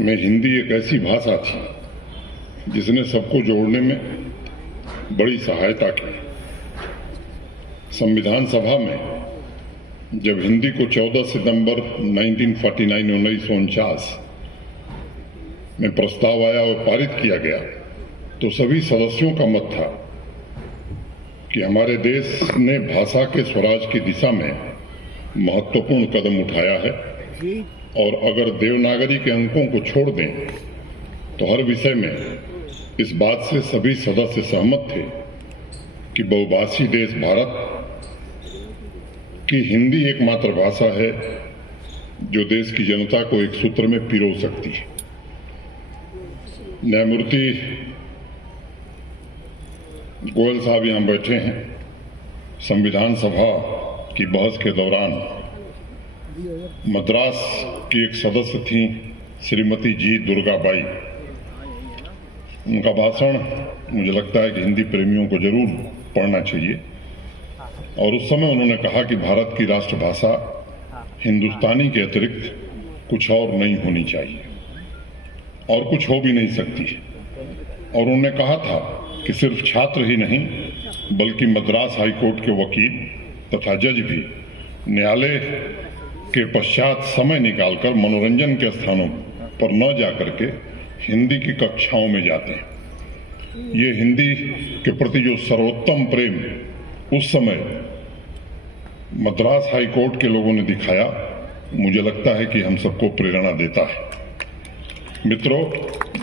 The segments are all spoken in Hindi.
में हिंदी एक ऐसी भाषा थी जिसने सबको जोड़ने में बड़ी सहायता की। संविधान सभा में जब हिंदी को 14 सितंबर 1949 में प्रस्ताव आया और पारित किया गया तो सभी सदस्यों का मत था कि हमारे देश ने भाषा के स्वराज की दिशा में महत्वपूर्ण कदम उठाया है और अगर देवनागरी के अंकों को छोड़ दें तो हर विषय में इस बात से सभी सदस्य सहमत थे कि बहुभाषी देश भारत की हिंदी एकमात्र भाषा है जो देश की जनता को एक सूत्र में पिरो सकती है। न्यायमूर्ति गोयल साहब यहाँ बैठे हैं। संविधान सभा की बहस के दौरान मद्रास की एक सदस्य थी श्रीमती जी दुर्गाबाई। उनका भाषण मुझे लगता है कि हिंदी प्रेमियों को जरूर पढ़ना चाहिए। और उस समय उन्होंने कहा कि भारत की राष्ट्रभाषा हिंदुस्तानी के अतिरिक्त कुछ और नहीं होनी चाहिए और कुछ हो भी नहीं सकती है। और उन्होंने कहा था कि सिर्फ छात्र ही नहीं बल्कि मद्रास हाईकोर्ट के वकील तथा जज भी न्यायालय के पश्चात समय निकालकर मनोरंजन के स्थानों पर न जाकर के हिंदी की कक्षाओं में जाते हैं। ये हिंदी के प्रति जो सर्वोत्तम प्रेम उस समय मद्रास हाईकोर्ट के लोगों ने दिखाया, मुझे लगता है कि हम सबको प्रेरणा देता है। मित्रों,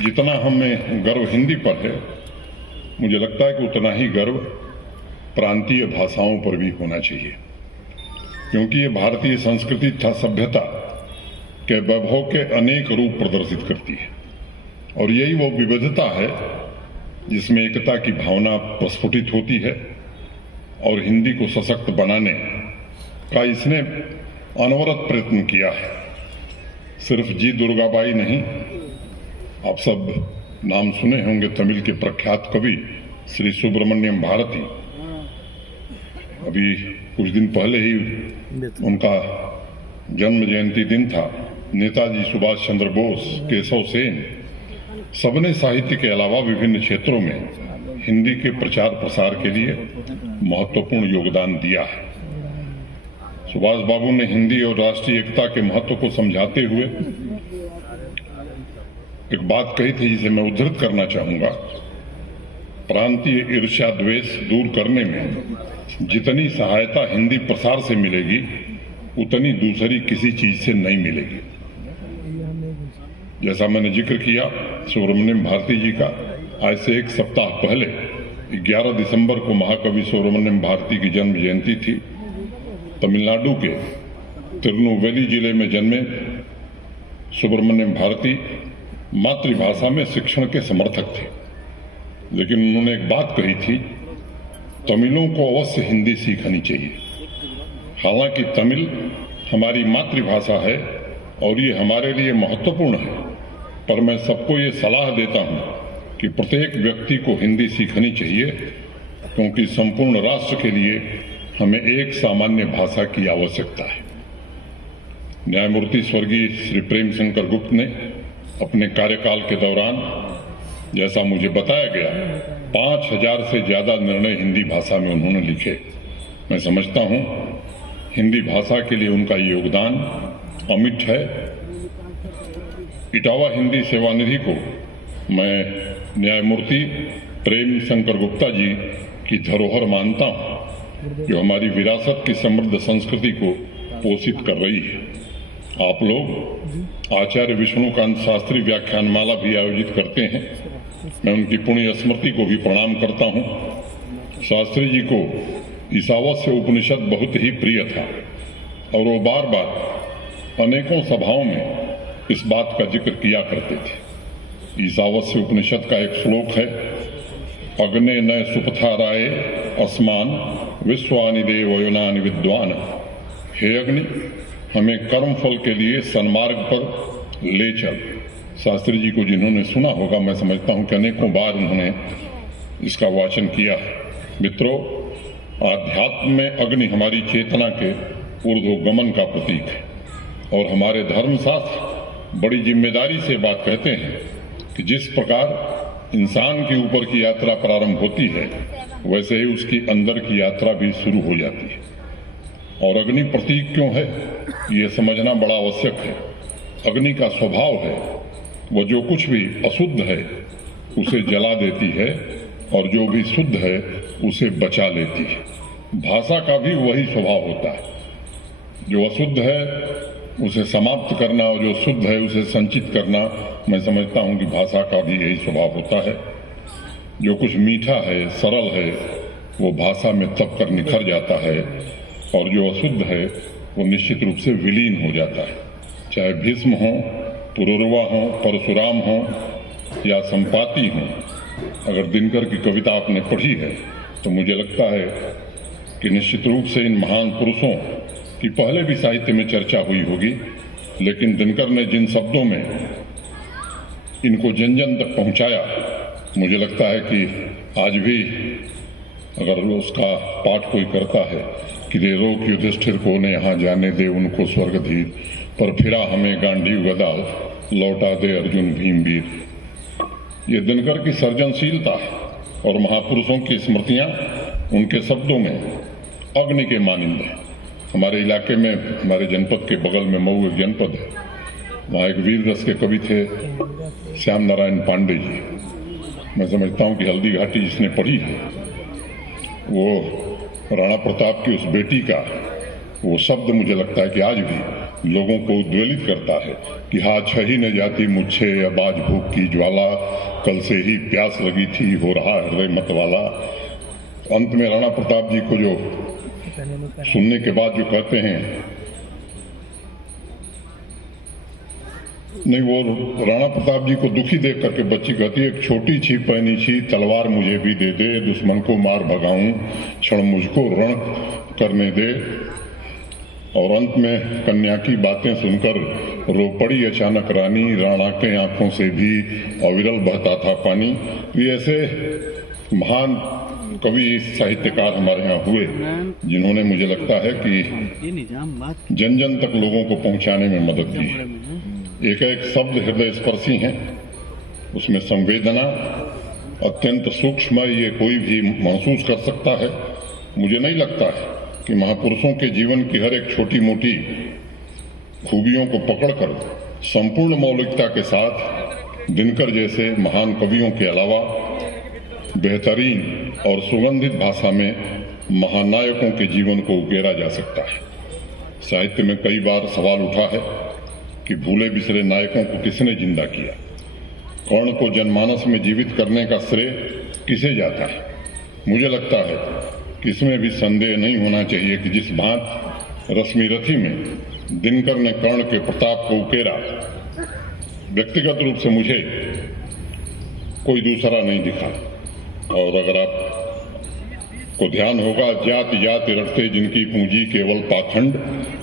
जितना हमें गर्व हिंदी पर है, मुझे लगता है कि उतना ही गर्व प्रांतीय भाषाओं पर भी होना चाहिए, क्योंकि ये भारतीय संस्कृति तथा सभ्यता के वैभव के अनेक रूप प्रदर्शित करती है और यही वो विविधता है जिसमें एकता की भावना प्रस्फुटित होती है। और हिंदी को सशक्त बनाने का इसने अनवरत प्रयत्न किया है। सिर्फ जी दुर्गाबाई नहीं, आप सब नाम सुने होंगे तमिल के प्रख्यात कवि श्री सुब्रमण्यम भारती। अभी कुछ दिन पहले ही उनका जन्म जयंती दिन था। नेताजी सुभाष चंद्र बोस, केशव सेन, सबने साहित्य के अलावा विभिन्न क्षेत्रों में हिंदी के प्रचार प्रसार के लिए महत्वपूर्ण योगदान दिया है। सुभाष बाबू ने हिंदी और राष्ट्रीय एकता के महत्व को समझाते हुए एक बात कही थी जिसे मैं उद्धृत करना चाहूंगा। प्रांतीय ईर्ष्या द्वेष दूर करने में जितनी सहायता हिंदी प्रसार से मिलेगी उतनी दूसरी किसी चीज से नहीं मिलेगी। जैसा मैंने जिक्र किया सुब्रमण्यम भारती जी का, आज से एक सप्ताह पहले 11 दिसंबर को महाकवि सुब्रमण्यम भारती की जन्म जयंती थी। तमिलनाडु के तिरुनेलवेली जिले में जन्मे सुब्रमण्यम भारती मातृभाषा में शिक्षण के समर्थक थे, लेकिन उन्होंने एक बात कही थी, तमिलों को अवश्य हिंदी सीखनी चाहिए। हालांकि तमिल हमारी मातृभाषा है और ये हमारे लिए महत्वपूर्ण है, पर मैं सबको ये सलाह देता हूं कि प्रत्येक व्यक्ति को हिंदी सीखनी चाहिए, क्योंकि संपूर्ण राष्ट्र के लिए हमें एक सामान्य भाषा की आवश्यकता है। न्यायमूर्ति स्वर्गीय श्री प्रेम शंकर गुप्त ने अपने कार्यकाल के दौरान, जैसा मुझे बताया गया, 5000 से ज्यादा निर्णय हिंदी भाषा में उन्होंने लिखे। मैं समझता हूं हिंदी भाषा के लिए उनका योगदान अमिट है। इटावा हिंदी सेवानिधि को मैं न्यायमूर्ति प्रेम शंकर गुप्ता जी की धरोहर मानता हूं, जो हमारी विरासत की समृद्ध संस्कृति को पोषित कर रही है। आप लोग आचार्य विष्णुकांत शास्त्री व्याख्यानमाला भी आयोजित करते हैं। मैं उनकी पुण्य स्मृति को भी प्रणाम करता हूं। शास्त्री जी को ईशावास्य उपनिषद बहुत ही प्रिय था और वो बार बार अनेकों सभाओं में इस बात का जिक्र किया करते थे। ईशावास्य उपनिषद का एक श्लोक है, अग्ने न सुपथा राय अस्मान विश्वानि देव वयोनानि विद्वान। हे अग्नि, हमें कर्म फल के लिए सन्मार्ग पर ले चल। शास्त्री जी को जिन्होंने सुना होगा, मैं समझता हूं कि अनेकों बार उन्होंने इसका वाचन किया है। मित्रों, आध्यात्म में अग्नि हमारी चेतना के ऊर्ध्वगमन का प्रतीक है और हमारे धर्मशास्त्र बड़ी जिम्मेदारी से बात कहते हैं कि जिस प्रकार इंसान के ऊपर की यात्रा प्रारंभ होती है वैसे ही उसकी अंदर की यात्रा भी शुरू हो जाती है। और अग्नि प्रतीक क्यों है ये समझना बड़ा आवश्यक है। अग्नि का स्वभाव है वह जो कुछ भी अशुद्ध है उसे जला देती है और जो भी शुद्ध है उसे बचा लेती है। भाषा का भी वही स्वभाव होता है, जो अशुद्ध है उसे समाप्त करना और जो शुद्ध है उसे संचित करना। मैं समझता हूँ कि भाषा का भी यही स्वभाव होता है। जो कुछ मीठा है, सरल है, वो भाषा में तप कर निखर जाता है और जो अशुद्ध है वो निश्चित रूप से विलीन हो जाता है। चाहे भीष्म हो, पुरुरवा हो, परशुराम हो या संपाति हो, अगर दिनकर की कविता आपने पढ़ी है तो मुझे लगता है कि निश्चित रूप से इन महान पुरुषों की पहले भी साहित्य में चर्चा हुई होगी, लेकिन दिनकर ने जिन शब्दों में इनको जन जन तक पहुंचाया, मुझे लगता है कि आज भी अगर उसका पाठ कोई करता है कि रे रोक युधिष्ठिर को ने यहाँ जाने दे उनको स्वर्गधीर, पर फिरा हमें गांडीव गदा लौटा दे अर्जुन भीमवीर। ये दिनकर की सर्जनशीलता और महापुरुषों की स्मृतियाँ उनके शब्दों में अग्नि के मानिंद है। हमारे इलाके में, हमारे जनपद के बगल में मऊ एक जनपद है, वहाँ एक वीर रस के कवि थे श्याम नारायण पांडे जी। मैं समझता हूँ कि हल्दी घाटी जिसने पढ़ी है वो राणा प्रताप की उस बेटी का वो शब्द मुझे लगता है कि आज भी लोगों को उद्वेलित करता है कि हाँ छही न जाती मुझे अब आज भूख की ज्वाला, कल से ही प्यास लगी थी हो रहा हृदय मतवाला। अंत में राणा प्रताप जी को जो सुनने के बाद जो कहते हैं, नहीं वो राणा प्रताप जी को दुखी देख करके बच्ची कहती है, एक छोटी सी पैनी सी तलवार मुझे भी दे दे, दुश्मन को मार भगाऊं, क्षण मुझको रण करने दे। और अंत में कन्या की बातें सुनकर रो पड़ी अचानक रानी, राणा के आंखों से भी अविरल बहता था पानी। ये ऐसे महान कवि साहित्यकार हमारे यहाँ हुए जिन्होंने मुझे लगता है कि जन जन तक लोगों को पहुंचाने में मदद की है। एक एक शब्द हृदय स्पर्शी हैं, उसमें संवेदना अत्यंत सूक्ष्म, ये कोई भी महसूस कर सकता है। मुझे नहीं लगता है कि महापुरुषों के जीवन की हर एक छोटी मोटी खूबियों को पकड़कर संपूर्ण मौलिकता के साथ दिनकर जैसे महान कवियों के अलावा बेहतरीन और सुगंधित भाषा में महानायकों के जीवन को उकेरा जा सकता है। साहित्य में कई बार सवाल उठा है कि भूले बिसरे नायकों को किसने जिंदा किया। कर्ण को जनमानस में जीवित करने का श्रेय किसे जाता है। मुझे लगता है कि इसमें भी संदेह नहीं होना चाहिए कि जिस भांत रश्मिरथी में दिनकर ने कर्ण के प्रताप को उकेरा, व्यक्तिगत रूप से मुझे कोई दूसरा नहीं दिखा। और अगर आप को ध्यान होगा, जाति जाति रटते जिनकी पूंजी केवल पाखंड,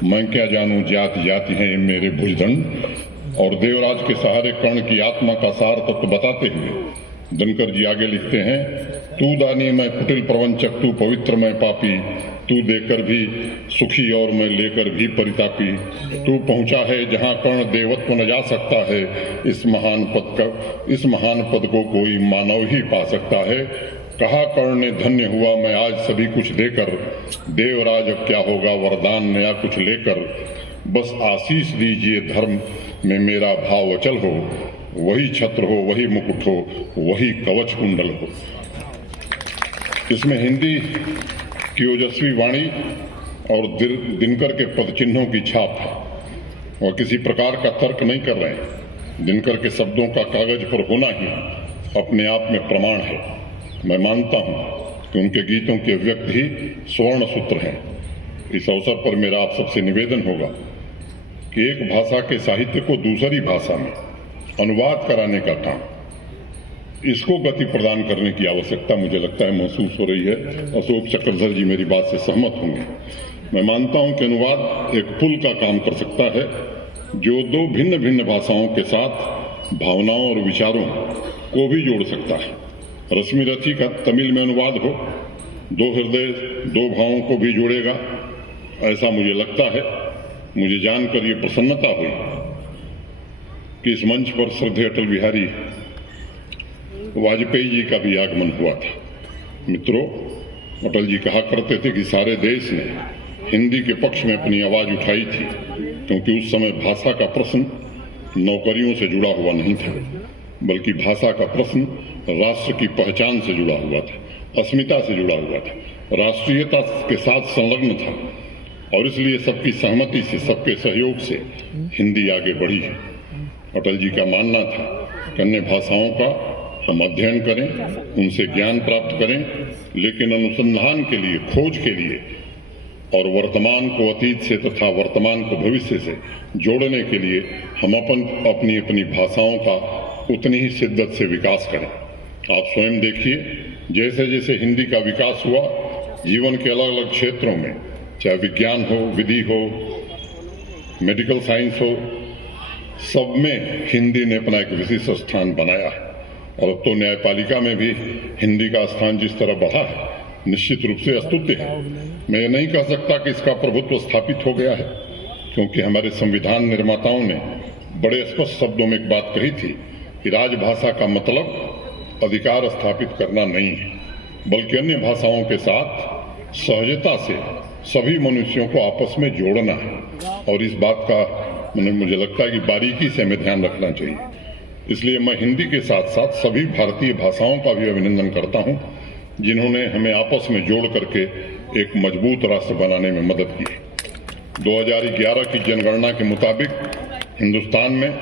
मैं क्या जानूं जाति जाति है मेरे भुजदंड। और देवराज के सहारे कर्ण की आत्मा का सार तत्व बताते हुए दिनकर जी आगे लिखते हैं, तू दानी मैं कुटिल प्रवंचक, तू पवित्र मैं पापी, तू देकर भी सुखी और मैं लेकर भी परितापी। तू पहुंचा है जहां कर्ण देवत्व न जा सकता है, इस महान पद को कोई मानव ही पा सकता है। कहा कर्ण ने धन्य हुआ मैं आज सभी कुछ देकर, देवराज अब क्या होगा वरदान नया कुछ लेकर। बस आशीष दीजिए धर्म में मेरा भाव अचल हो, वही छत्र हो, वही मुकुट हो, वही कवच कुंडल हो। इसमें हिंदी की ओजस्वी वाणी और दिनकर के पद चिन्हों की छाप है। और किसी प्रकार का तर्क नहीं कर रहे हैं। दिनकर के शब्दों का कागज पर होना ही अपने आप में प्रमाण है। मैं मानता हूं कि उनके गीतों की अभिव्यक्ति ही स्वर्ण सूत्र है। इस अवसर पर मेरा आप सबसे निवेदन होगा कि एक भाषा के साहित्य को दूसरी भाषा में अनुवाद कराने का काम, इसको गति प्रदान करने की आवश्यकता मुझे लगता है महसूस हो रही है। अशोक चक्रधर जी मेरी बात से सहमत होंगे। मैं मानता हूं कि अनुवाद एक पुल का काम कर सकता है जो दो भिन्न भिन्न भाषाओं के साथ भावनाओं और विचारों को भी जोड़ सकता है। रश्मिरथी का तमिल में अनुवाद हो, दो हृदय दो भावों को भी जोड़ेगा, ऐसा मुझे लगता है। मुझे जानकर ये प्रसन्नता हुई कि इस मंच पर श्रद्धेय अटल बिहारी वाजपेयी जी का भी आगमन हुआ था। मित्रों, अटल जी कहा करते थे कि सारे देश ने हिंदी के पक्ष में अपनी आवाज उठाई थी, क्योंकि उस समय भाषा का प्रश्न नौकरियों से जुड़ा हुआ नहीं था, बल्कि भाषा का प्रश्न राष्ट्र की पहचान से जुड़ा हुआ था, अस्मिता से जुड़ा हुआ था, राष्ट्रीयता के साथ संलग्न था। और इसलिए सबकी सहमति से, सबके सहयोग से हिंदी आगे बढ़ी है। अटल जी का मानना था कि अन्य भाषाओं का हम अध्ययन करें, उनसे ज्ञान प्राप्त करें, लेकिन अनुसंधान के लिए, खोज के लिए और वर्तमान को अतीत से तथा वर्तमान को भविष्य से जोड़ने के लिए हम अपनी अपनी भाषाओं का उतनी ही शिद्दत से विकास करें। आप स्वयं देखिए, जैसे जैसे हिंदी का विकास हुआ, जीवन के अलग अलग क्षेत्रों में, चाहे विज्ञान हो, विधि हो, मेडिकल साइंस हो, सब में हिंदी ने अपना एक विशिष्ट स्थान बनाया है। और अब तो न्यायपालिका में भी हिंदी का स्थान जिस तरह बढ़ा है, निश्चित रूप से स्तुत्य है। मैं ये नहीं कह सकता कि इसका प्रभुत्व स्थापित हो गया है, क्योंकि हमारे संविधान निर्माताओं ने बड़े स्पष्ट शब्दों में एक बात कही थी कि राजभाषा का मतलब अधिकार स्थापित करना नहीं है, बल्कि अन्य भाषाओं के साथ सहजता से सभी मनुष्यों को आपस में जोड़ना है। और इस बात का मुझे लगता है कि बारीकी से हमें ध्यान रखना चाहिए। इसलिए मैं हिंदी के साथ साथ सभी भारतीय भाषाओं का भी अभिनंदन करता हूं, जिन्होंने हमें आपस में जोड़ करके एक मजबूत राष्ट्र बनाने में मदद की। 2011 की जनगणना के मुताबिक हिंदुस्तान में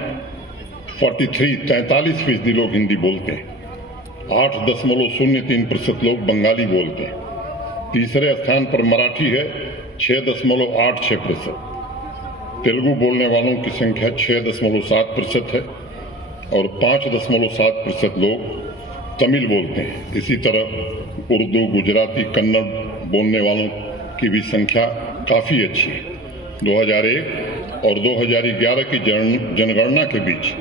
43% लोग हिंदी बोलते हैं, 8.03% लोग बंगाली बोलते हैं, तीसरे स्थान पर मराठी है 6.86%, तेलुगु बोलने वालों की संख्या 6.7% है और 5.7% लोग तमिल बोलते हैं। इसी तरह उर्दू, गुजराती, कन्नड़ बोलने वालों की भी संख्या काफ़ी अच्छी है। 2001 और 2011 की जनगणना के बीच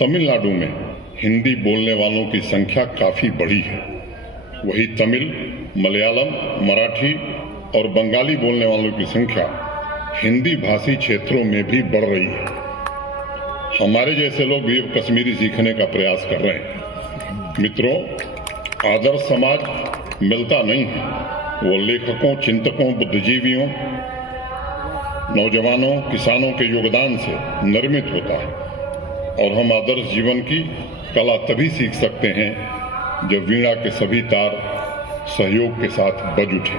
तमिलनाडु में हिंदी बोलने वालों की संख्या काफ़ी बढ़ी है। वही तमिल, मलयालम, मराठी और बंगाली बोलने वालों की संख्या हिंदी भाषी क्षेत्रों में भी बढ़ रही है। हमारे जैसे लोग भी अब कश्मीरी सीखने का प्रयास कर रहे हैं। मित्रों, आदर्श समाज मिलता नहीं है, वो लेखकों, चिंतकों, बुद्धिजीवियों, नौजवानों, किसानों के योगदान से निर्मित होता है। और हम आदर्श जीवन की कला तभी सीख सकते हैं जब वीणा के सभी तार सहयोग के साथ बज उठे।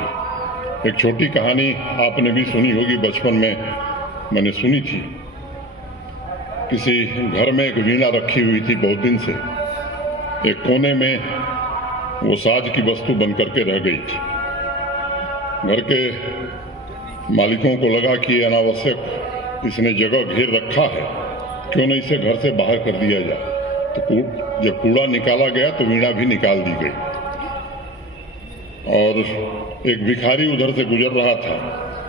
एक छोटी कहानी आपने भी सुनी होगी, बचपन में मैंने सुनी थी। किसी घर में एक वीणा रखी हुई थी बहुत दिन से, एक कोने में वो साज की वस्तु बनकर के रह गई थी। घर के मालिकों को लगा कि ये अनावश्यक इसने जगह घेर रखा है, क्यों न इसे घर से बाहर कर दिया जाए। तो जब कूड़ा निकाला गया तो वीणा भी निकाल दी गई। और एक भिखारी उधर से गुजर रहा था,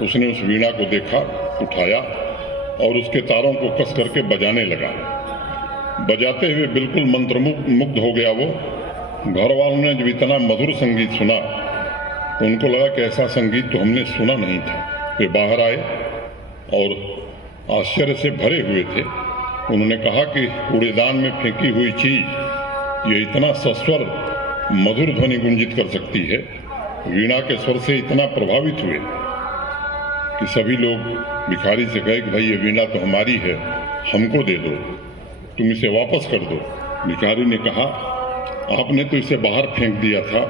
उसने उस वीणा को देखा, उठाया और उसके तारों को कस करके बजाने लगा। बजाते हुए बिल्कुल मंत्रमुग्ध हो गया वो। घर वालों ने जब इतना मधुर संगीत सुना तो उनको लगा कि ऐसा संगीत तो हमने सुना नहीं था। वे बाहर आए और आश्चर्य से भरे हुए थे। उन्होंने कहा कि कूड़ेदान में फेंकी हुई चीज ये इतना सस्वर मधुर ध्वनि गुंजित कर सकती है। वीणा के स्वर से इतना प्रभावित हुए कि सभी लोग भिखारी से कहे कि भाई ये वीणा तो हमारी है, हमको दे दो, तुम इसे वापस कर दो। भिखारी ने कहा, आपने तो इसे बाहर फेंक दिया था,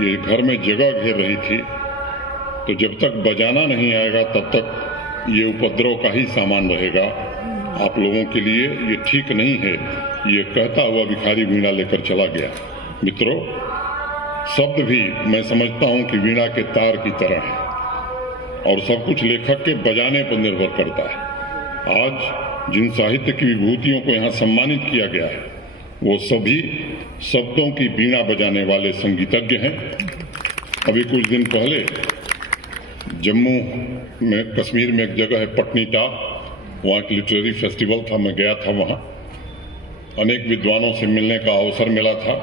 ये घर में जगह घेर रही थी, तो जब तक बजाना नहीं आएगा तब तक ये उपद्रव का ही सामान रहेगा, आप लोगों के लिए ये ठीक नहीं है। ये कहता हुआ भिखारी वीणा लेकर चला गया। मित्रों, शब्द भी मैं समझता हूं कि वीणा के तार की तरह है और सब कुछ लेखक के बजाने पर निर्भर करता है। आज जिन साहित्य की विभूतियों को यहाँ सम्मानित किया गया है वो सभी शब्दों की वीणा बजाने वाले संगीतज्ञ हैं। अभी कुछ दिन पहले जम्मू में, कश्मीर में एक जगह है पटनीटॉप, वहाँ एक लिटरेरी फेस्टिवल था, मैं गया था। वहाँ अनेक विद्वानों से मिलने का अवसर मिला था।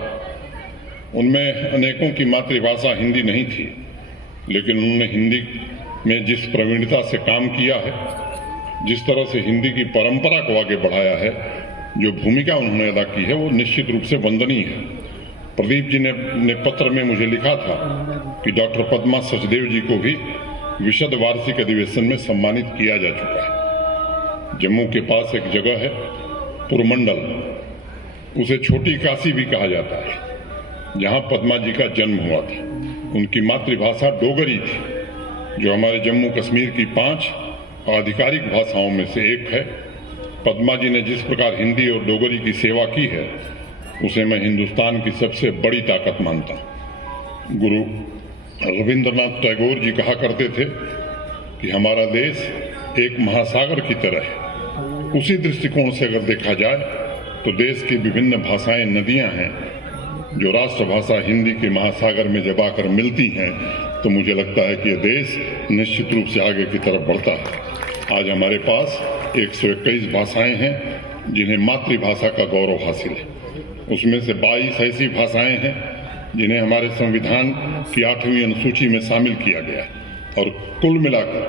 उनमें अनेकों की मातृभाषा हिंदी नहीं थी, लेकिन उन्होंने हिंदी में जिस प्रवीणता से काम किया है जिस तरह से हिंदी की परंपरा को आगे बढ़ाया है, जो भूमिका उन्होंने अदा की है, वो निश्चित रूप से वंदनीय है। प्रदीप जी ने पत्र में मुझे लिखा था कि डॉक्टर पद्मा सचदेव जी को भी विशद वार्षिक अधिवेशन में सम्मानित किया जा चुका है। जम्मू के पास एक जगह है पुरमंडल, उसे छोटी काशी भी कहा जाता है, जहां पद्मा जी का जन्म हुआ था। उनकी मातृभाषा डोगरी थी, जो हमारे जम्मू कश्मीर की 5 आधिकारिक भाषाओं में से एक है। पद्मा जी ने जिस प्रकार हिंदी और डोगरी की सेवा की है, उसे मैं हिंदुस्तान की सबसे बड़ी ताकत मानता हूँ। गुरु रविंद्रनाथ टैगोर जी कहा करते थे कि हमारा देश एक महासागर की तरह है। उसी दृष्टिकोण से अगर देखा जाए तो देश की विभिन्न भाषाएं नदियां हैं, जो राष्ट्रभाषा हिंदी के महासागर में जब आकर मिलती हैं तो मुझे लगता है कि यह देश निश्चित रूप से आगे की तरफ बढ़ता है। आज हमारे पास 121 भाषाएं हैं जिन्हें मातृभाषा का गौरव हासिल है। उसमें से 22 ऐसी भाषाएं हैं जिन्हें हमारे संविधान की 8वीं अनुसूची में शामिल किया गया है, और कुल मिलाकर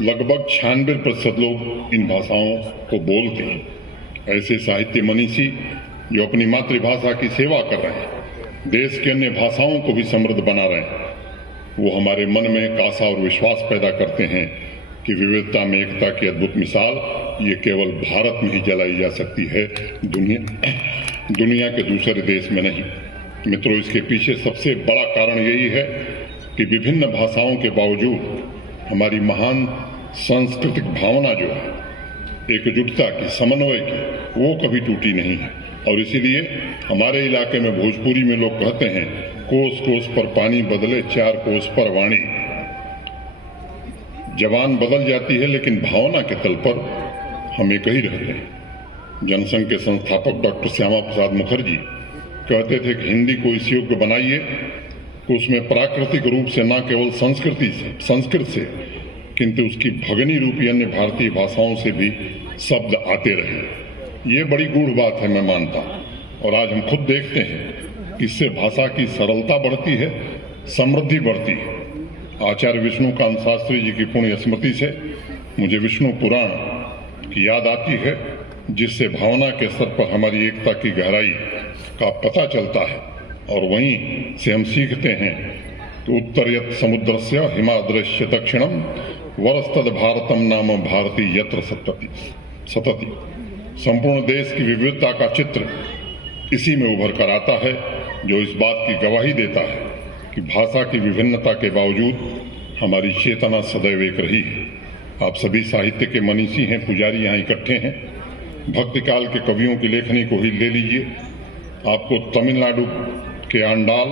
लगभग 96% लोग इन भाषाओं को बोलते हैं। ऐसे साहित्य मनीषी जो अपनी मातृभाषा की सेवा कर रहे हैं, देश की अन्य भाषाओं को भी समृद्ध बना रहे हैं, वो हमारे मन में एक आशा और विश्वास पैदा करते हैं कि विविधता में एकता की अद्भुत मिसाल ये केवल भारत में ही जलाई जा सकती है, दुनिया के दूसरे देश में नहीं। मित्रों, इसके पीछे सबसे बड़ा कारण यही है कि विभिन्न भाषाओं के बावजूद हमारी महान सांस्कृतिक भावना जो है, एकजुटता की, समन्वय की, वो कभी टूटी नहीं है। और इसीलिए हमारे इलाके में भोजपुरी में लोग कहते हैं, कोस कोस पर पानी बदले 4 कोस पर वाणी। जबान बदल जाती है लेकिन भावना के तल पर हम एक ही रहते हैं। जनसंघ के संस्थापक डॉक्टर श्यामा प्रसाद मुखर्जी कहते थे कि हिंदी को इस योग्य बनाइए कि उसमें प्राकृतिक रूप से न केवल संस्कृत से किंतु उसकी भगनी रूपी अन्य भारतीय भाषाओं से भी शब्द आते रहे। ये बड़ी गूढ़ बात है, मैं मानता हूँ, और आज हम खुद देखते हैं कि इससे भाषा की सरलता बढ़ती है, समृद्धि बढ़ती है। आचार्य विष्णुकांत शास्त्री जी की पुण्य स्मृति से मुझे विष्णु पुराण की याद आती है, जिससे भावना के स्तर पर हमारी एकता की गहराई का पता चलता है, और वहीं से हम सीखते हैं कि उत्तरयत समुद्रस्य हिमाद्रस्य दक्षिणम वरस्तद भारतम नाम भारती यत्र सतति। संपूर्ण देश की विविधता का चित्र इसी में उभर कर आता है, जो इस बात की गवाही देता है कि भाषा की विभिन्नता के बावजूद हमारी चेतना सदैव एक रही है। आप सभी साहित्य के मनीषी हैं, पुजारी यहाँ इकट्ठे हैं। भक्ति काल के कवियों की लेखनी को ही ले लीजिए, आपको तमिलनाडु के आंडाल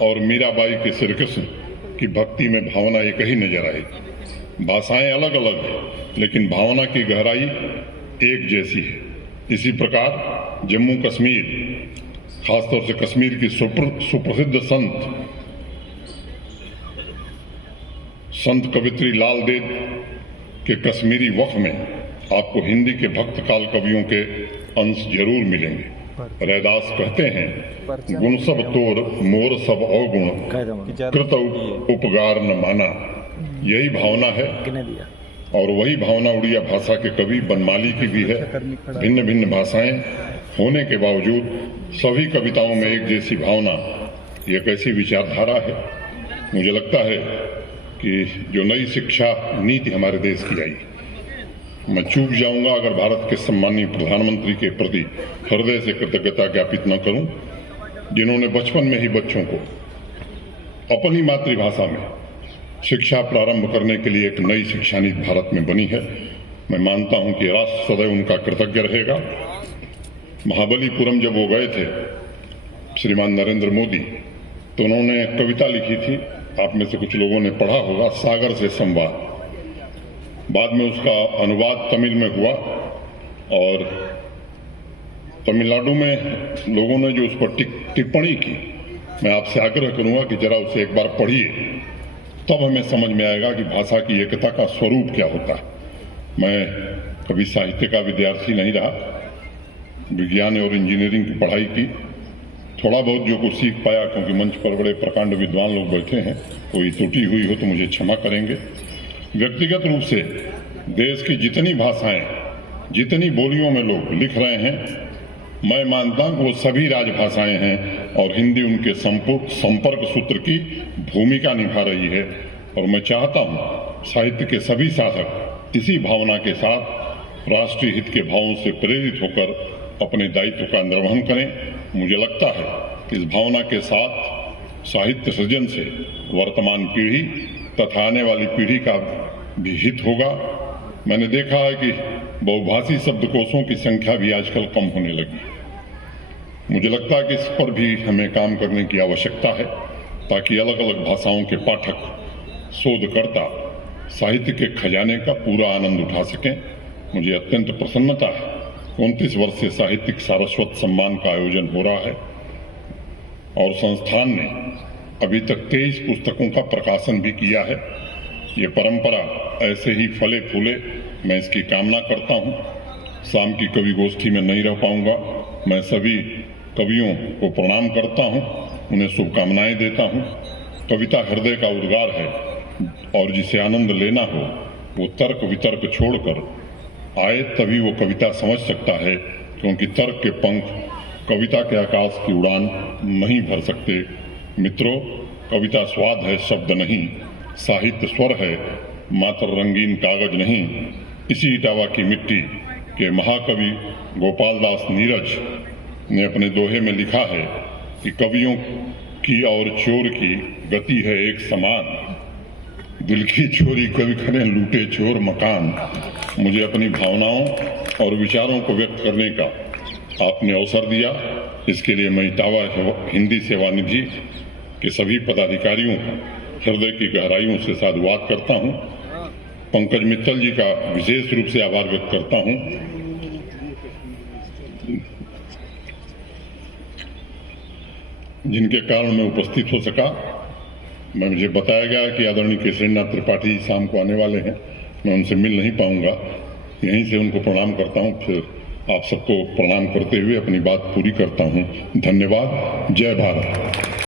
और मीराबाई के श्री कृष्ण की भक्ति में भावना एक ही नजर आएगी। भाषाएं अलग अलग हैं, लेकिन भावना की गहराई एक जैसी है। इसी प्रकार जम्मू कश्मीर, खासतौर से कश्मीर की सुप्रसिद्ध संत कवित्री लाल देद के कश्मीरी वक्फ में आपको हिंदी के भक्त काल कवियों के अंश जरूर मिलेंगे। रैदास कहते हैं, गुण सब तोर मोर सब अवगुण कृत उपगार न माना। यही भावना है, और वही भावना उड़िया भाषा के कवि बनमाली की भी है। भिन्न भिन्न भाषाएं होने के बावजूद सभी कविताओं में एक जैसी भावना, ये कैसी विचारधारा है। मुझे लगता है कि जो नई शिक्षा नीति हमारे देश की आई, मैं चूक जाऊंगा अगर भारत के सम्मानीय प्रधानमंत्री के प्रति हृदय से कृतज्ञता ज्ञापित न करूं, जिन्होंने बचपन में ही बच्चों को अपनी मातृभाषा में शिक्षा प्रारंभ करने के लिए एक नई शिक्षा नीति भारत में बनी है। मैं मानता हूं कि राष्ट्र सदैव उनका कृतज्ञ रहेगा। महाबलीपुरम जब वो गए थे, श्रीमान नरेंद्र मोदी, तो उन्होंने कविता लिखी थी, आप में से कुछ लोगों ने पढ़ा होगा, सागर से संवाद। बाद में उसका अनुवाद तमिल में हुआ, और तमिलनाडु में लोगों ने जो उस पर टिप्पणी की, मैं आपसे आग्रह करूंगा कि जरा उसे एक बार पढ़िए, तब हमें समझ में आएगा कि भाषा की एकता का स्वरूप क्या होता है। मैं कभी साहित्य का विद्यार्थी नहीं रहा, विज्ञान और इंजीनियरिंग की पढ़ाई की, थोड़ा बहुत जो कुछ सीख पाया, क्योंकि मंच पर बड़े प्रकांड विद्वान लोग बैठे हैं, कोई त्रुटि हुई हो तो मुझे क्षमा करेंगे। व्यक्तिगत रूप से देश की जितनी भाषाएं, जितनी बोलियों में लोग लिख रहे हैं, मैं मानता हूं वो सभी राजभाषाएं हैं और हिंदी उनके संपर्क सूत्र की भूमिका निभा रही है। और मैं चाहता हूं साहित्य के सभी साधक इसी भावना के साथ राष्ट्रीय हित के भावों से प्रेरित होकर अपने दायित्व का निर्वहन करें। मुझे लगता है कि इस भावना के साथ साहित्य सृजन से वर्तमान पीढ़ी तथा आने वाली पीढ़ी का भी हित होगा। मैंने देखा है कि बहुभाषी शब्दकोशों की संख्या भी आजकल कम होने लगी। मुझे लगता है कि इस पर भी हमें काम करने की आवश्यकता है ताकि अलग अलग भाषाओं के पाठक, शोधकर्ता साहित्य के खजाने का पूरा आनंद उठा सकें। मुझे अत्यंत प्रसन्नता है 29 वर्ष से साहित्यिक सारस्वत सम्मान का आयोजन हो रहा है और संस्थान ने अभी तक 23 पुस्तकों का प्रकाशन भी किया है। ये परंपरा ऐसे ही फले फूले, मैं इसकी कामना करता हूँ। शाम की कवि गोष्ठी में नहीं रह पाऊंगा। मैं सभी कवियों को प्रणाम करता हूँ, उन्हें शुभकामनाएं देता हूँ। कविता हृदय का उद्गार है और जिसे आनंद लेना हो वो तर्क वितर्क छोड़कर आए तभी वो कविता समझ सकता है, क्योंकि तर्क के पंख कविता के आकाश की उड़ान नहीं भर सकते। मित्रों, कविता स्वाद है, शब्द नहीं। साहित्य स्वर है, मात्र रंगीन कागज नहीं। इसी इटावा की मिट्टी के महाकवि गोपाल दास नीरज ने अपने दोहे में लिखा है कि कवियों की और चोर की गति है एक समान, दिल की चोरी कभी करें लूटे चोर मकान। मुझे अपनी भावनाओं और विचारों को व्यक्त करने का आपने अवसर दिया, इसके लिए मैं इटावा हिंदी सेवा निधि के सभी पदाधिकारियों को हृदय की गहराइयों से साधुवाद करता हूं। पंकज मित्तल जी का विशेष रूप से आभार व्यक्त करता हूं, जिनके कारण मैं उपस्थित हो सका। मुझे बताया गया कि आदरणीय केशरीनाथ त्रिपाठी शाम को आने वाले हैं, मैं उनसे मिल नहीं पाऊंगा। यहीं से उनको प्रणाम करता हूं, फिर आप सबको प्रणाम करते हुए अपनी बात पूरी करता हूं। धन्यवाद। जय भारत।